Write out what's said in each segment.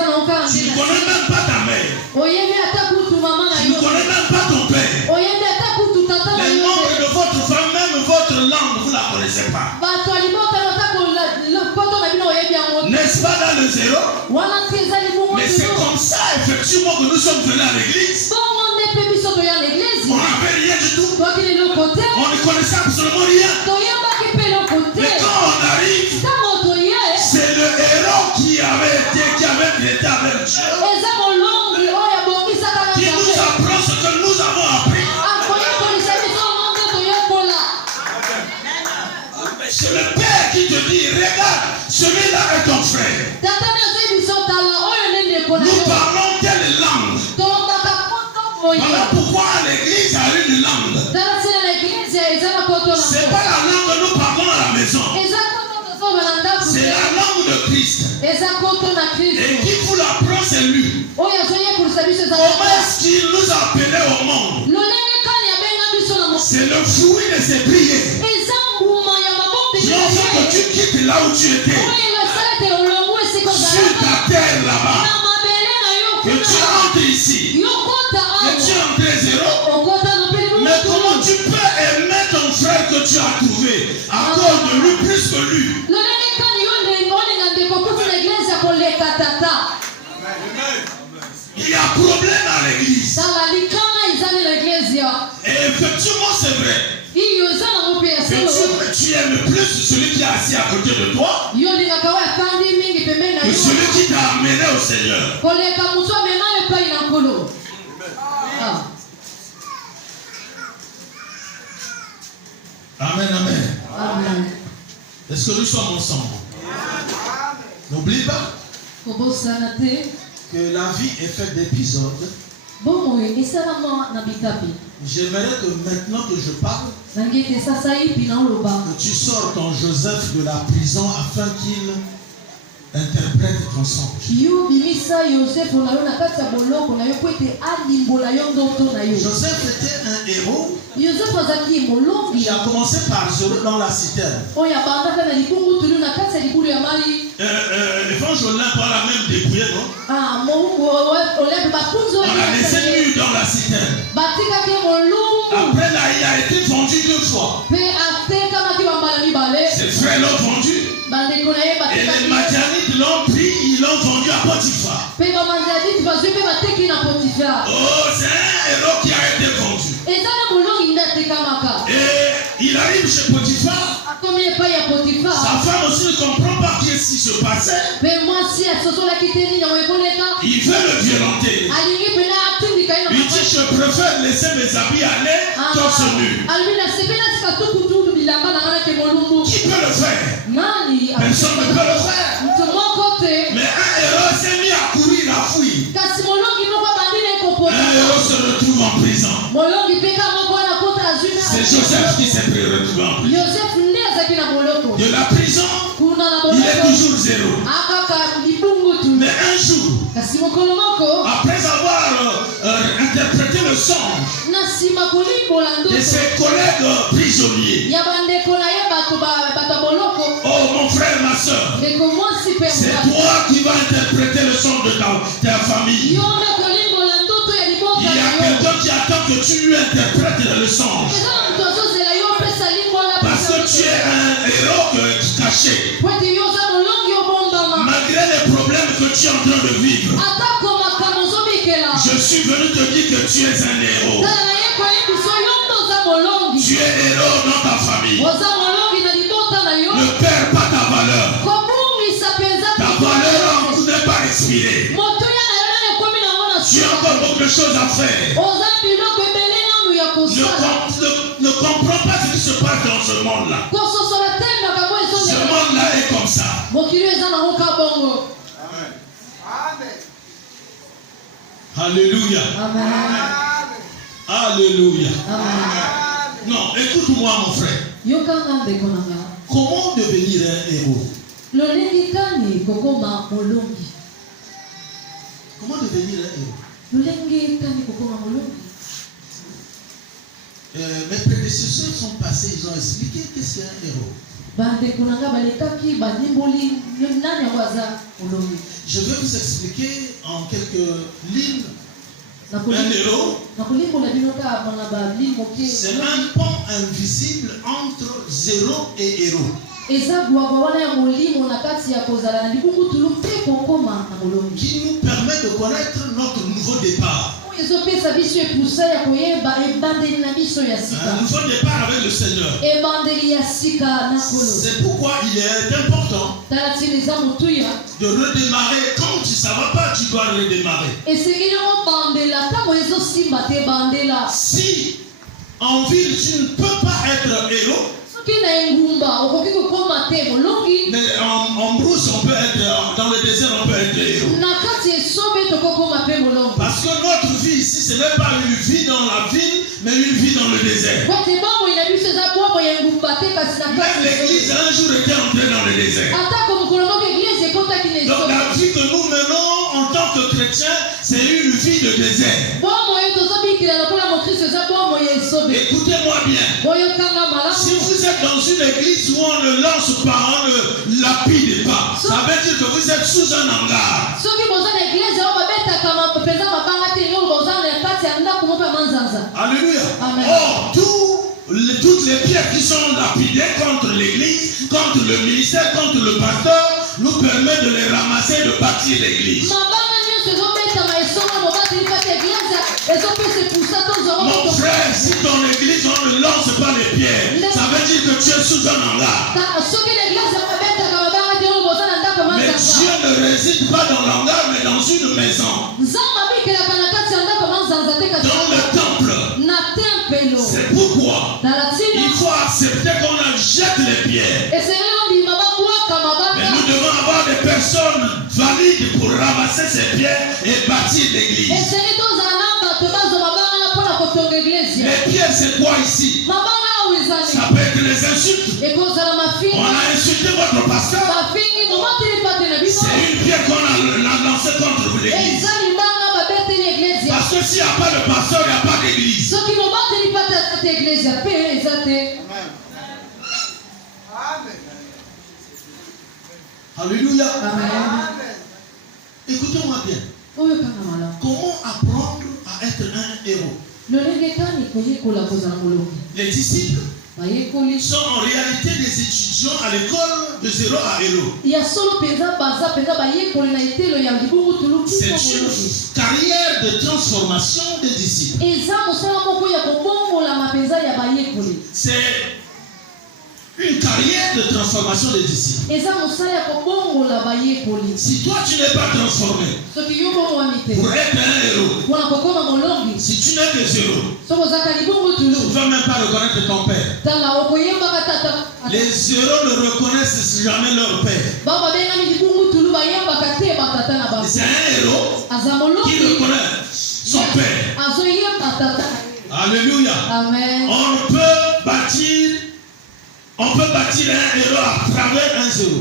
Tu ne connais même pas ta mère. Tu ne connais même pas ton père. Les membres de votre famille, même votre langue, vous ne la connaissez pas. N'est-ce pas dans le zéro? Mais c'est comme ça, effectivement, que nous sommes venus à l'église. On n'avait rien du tout. On ne connaissait absolument rien. Mais quand on arrive, c'est le héros qui avait été avec Dieu, qui nous apprend ce que nous avons appris. C'est le père qui te dit, regarde, celui-là est ton frère. Nous parlons telle langue. Voilà pourquoi l'église a une langue. C'est pas la langue que nous parlons à la maison. C'est la langue de Christ. Et qui vous l'apprend, c'est lui. Comment est-ce qu'il nous a appelés au monde? C'est le fruit de ses prières qui ont fait que tu quittes là où tu étais, sur ta terre là-bas, que tu entres ici, que tu entres zéro. Mais comment tu peux aimer ton frère que tu as trouvé à cause de lui plus que lui? Il y a problème à l'église. Et effectivement, c'est vrai. Que tu aimes plus celui qui est assis à côté de toi que celui qui t'a amené au Seigneur. Amen, amen. Amen. Est-ce que nous sommes ensemble? N'oublie pas que la vie est faite d'épisodes. J'aimerais que maintenant que je parle, que tu sors ton Joseph de la prison afin qu'il interprète ton songe. Joseph était un héros qui a commencé par se dans la citerne. L'évangile parle même dépouillé, non? On a laissé nu dans la citerne. Après là, il a été vendu 2 fois. Ses frères l'ont vendu. Et les Madianites l'ont pris, ils l'ont vendu à Potiphar. Oh, c'est un héros qui a été vendu. Et il arrive chez Potiphar. Sa femme aussi ne comprend pas ce qui se passait. Il veut le violenter. Il dit, je préfère laisser mes habits aller torse nu. Qui peut le faire? Personne ne peut le faire. Mais un héros s'est mis à courir, à fuir. Un héros se retrouve en prison. C'est Joseph qui s'est retrouvé en prison. De la prison, il est toujours zéro. Mais un jour, après avoir interprété le songe de ses collègues prisonniers, oh mon frère, ma soeur, c'est toi qui vas interpréter le songe de ta famille. Il y a quelqu'un qui attend que tu lui interprètes le songe. Parce que tu es un héros caché. Malgré les problèmes que tu es en train de vivre, je suis venu te dire que tu es un héros. Tu es héros dans ta famille. Ne perds pas ta valeur. Ta valeur n'est pas expirée. Tu as encore beaucoup de choses à faire. Ne comprends pas ce qui se passe dans ce monde-là. Ce monde-là est comme ça. Alléluia. Alléluia. Non, écoute-moi mon frère. Comment devenir un héros? Comment devenir un héros? Mes prédécesseurs sont passés, ils ont expliqué qu'est-ce qu'est un héros. Je vais vous expliquer en quelques lignes. Un héros, c'est un pont invisible entre zéro et héros. Qui nous permet de connaître notre nouveau départ. Un nouveau départ avec le Seigneur. C'est pourquoi il est important de redémarrer. Quand tu ne savais pas, tu dois redémarrer. Si en ville tu ne peux pas être héros, mais en brousse on peut être, dans le désert on peut être héros. Parce que notre vie ici, ce n'est pas une vie dans la ville, mais une vie dans le désert. Même l'église un jour était entrée dans le désert. Donc la vie que nous menons en tant que chrétiens, c'est une vie de désert. Écoutez-moi bien. Si vous êtes dans une église où on ne lance pas, on ne lapide pas, ça veut dire que vous êtes sous un hangar. Alléluia. Or, toutes les pierres qui sont lapidées contre l'église, contre le ministère, contre le pasteur, nous permettent de les ramasser et de bâtir l'église. Mon frère, si ton église on ne lance pas les pierres, ça veut dire que tu es sous un hangar. Mais Dieu ne réside pas dans l'hangar, mais dans une maison. Dans le temple. C'est pourquoi il faut accepter qu'on jette les pierres. Mais nous devons avoir des personnes valides pour ramasser ces pierres et bâtir l'église. Les pierres, c'est quoi ici? Ça peut être les insultes. On a insulté votre pasteur. C'est une pierre qu'on a lancée contre l'église. Parce que s'il n'y a pas de pasteur, il n'y a pas d'église. Alléluia. Écoutez-moi bien. Comment apprendre à être un héros? Les disciples sont en réalité des étudiants à l'école de zéro à héros. C'est une carrière de transformation des disciples. C'est une carrière de transformation des disciples. Si toi tu n'es pas transformé pour être un héros, si tu n'es que zéro, tu ne vas même pas reconnaître ton père. Les zéros ne reconnaissent jamais leur père. C'est un héros qui reconnaît son père. Alléluia. Amen. On peut bâtir un héros à travers un zéro.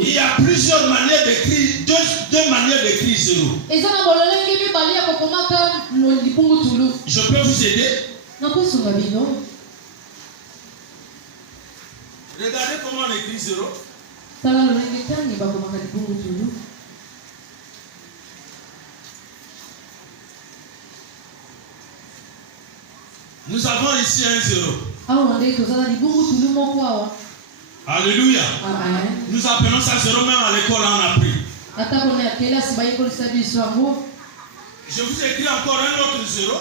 Il y a plusieurs manières d'écrire, deux manières d'écrire zéro. Je peux vous aider? Regardez comment on écrit zéro. Nous avons ici un zéro. Alléluia. Amen. Nous appelons ça zéro, même à l'école on a appris. Je vous écris encore un autre zéro.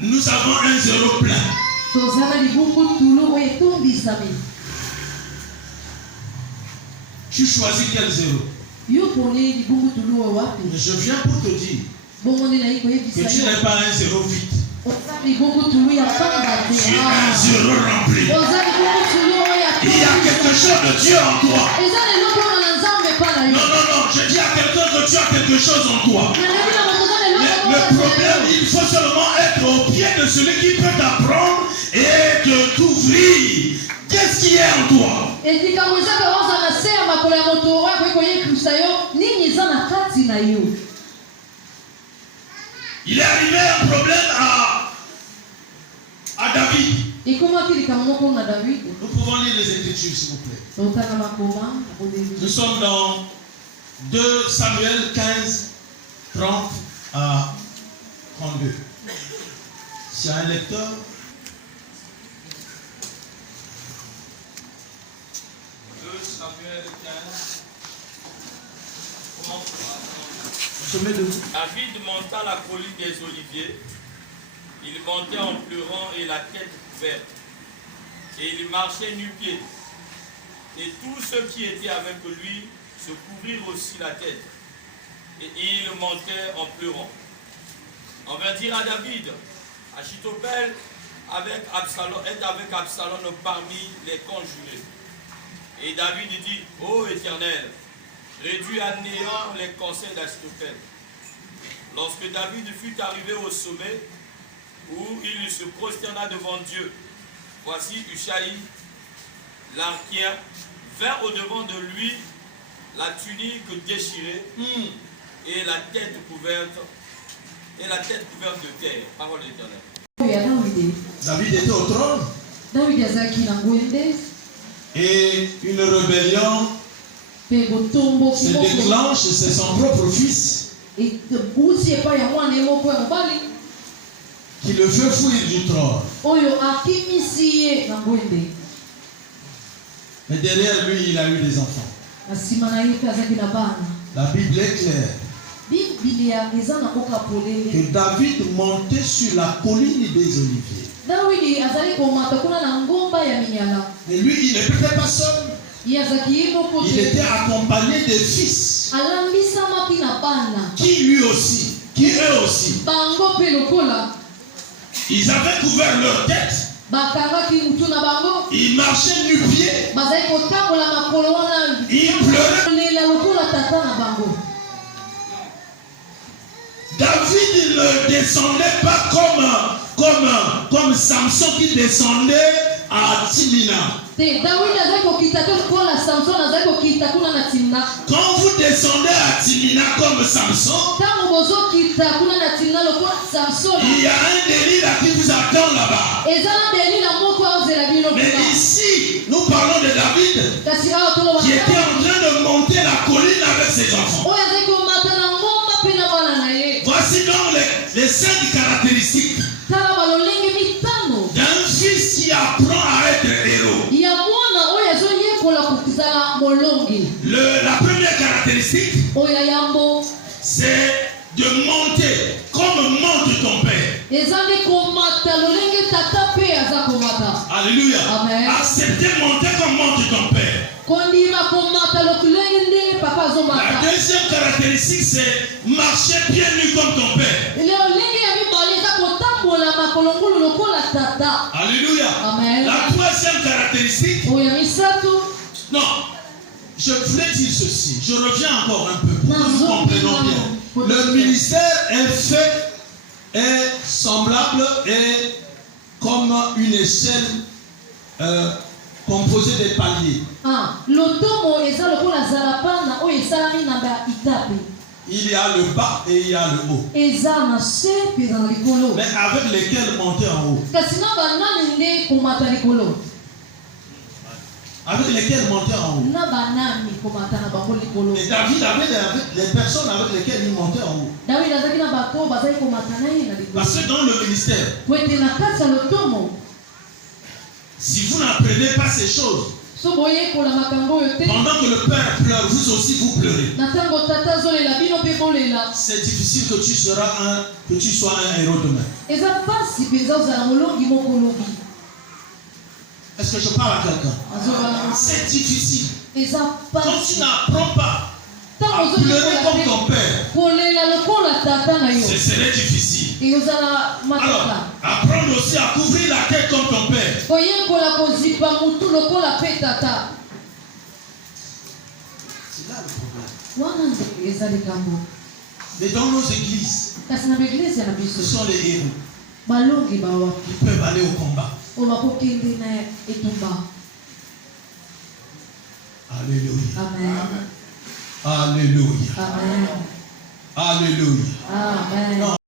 Nous avons un zéro plein. Tu choisis quel zéro? Je viens pour te dire que tu n'es pas un zéro vide. Tu es un zéro rempli. Il y a quelque chose de Dieu en toi. Non, je dis à quelqu'un que tu as quelque chose en toi. Le problème, il faut seulement être au pied de celui qui peut t'apprendre et te t'ouvrir. Qu'est-ce qui est en toi? Il est arrivé un problème à David. Nous pouvons lire les Écritures, s'il vous plaît. Nous sommes dans 2 Samuel 15, 30 à 32. S'il y a un lecteur. 2 Samuel 15. David monta la colline des Oliviers. Il montait en pleurant et la tête couverte. Et il marchait nu-pieds. Et tous ceux qui étaient avec lui se couvrirent aussi la tête. Et il montait en pleurant. On va dire à David, Achitophel est avec Absalom parmi les conjurés. Et David dit, ô Éternel, réduis à néant les conseils d'Achitophel. Lorsque David fut arrivé au sommet, où il se prosterna devant Dieu, voici Ushaï, l'archien, vint au-devant de lui, la tunique déchirée et la tête couverte de terre. Parole de l'Éternel. David était au trône. Et une rébellion se déclenche, c'est son propre fils qui le fait fuir du trône. Mais derrière lui, il a eu des enfants. La Bible est claire que David montait sur la colline des Oliviers. Mais lui, il n'était pas seul. Il était accompagné des fils qui eux aussi, ils avaient couvert leur tête. Ils marchaient nu-pieds. Ils pleuraient. David ne descendait pas comme Samson qui descendait à Timina. Quand vous descendez à Timina comme Samson, il y a un délit qui vous attend là-bas. Mais ici, nous parlons de David qui était en train de monter la colline avec ses enfants. Voici donc les 5 caractéristiques d'un fils qui apprend à être héros. La première caractéristique, c'est de monter comme monte ton père. Alléluia. Accepter de monter comme monte ton père. La deuxième caractéristique, c'est marcher pieds nus comme ton père. Alléluia. La troisième caractéristique, non, je voulais dire ceci, je reviens encore un peu pour que nous comprenions bien. Le ministère est semblable et comme une échelle composée des paliers. Il y a le bas et il y a le haut. Mais avec lesquels monter en haut? Avec lesquels monter en haut? Et David avait les personnes avec lesquelles il montait en haut. Parce que dans le ministère, si vous n'apprenez pas ces choses, pendant que le père pleure, vous aussi vous pleurez. C'est difficile que tu sois un héros demain. Est-ce que je parle à quelqu'un? C'est difficile. Quand tu n'apprends pas à pleurer comme ton père, ce serait difficile. Alors, apprendre aussi à couvrir la tête comme ton père. C'est là le problème. Mais dans nos églises, ce sont les héros. Ils peuvent aller au combat. Alléluia. Amen. Alléluia. Amen. Alléluia. Amen.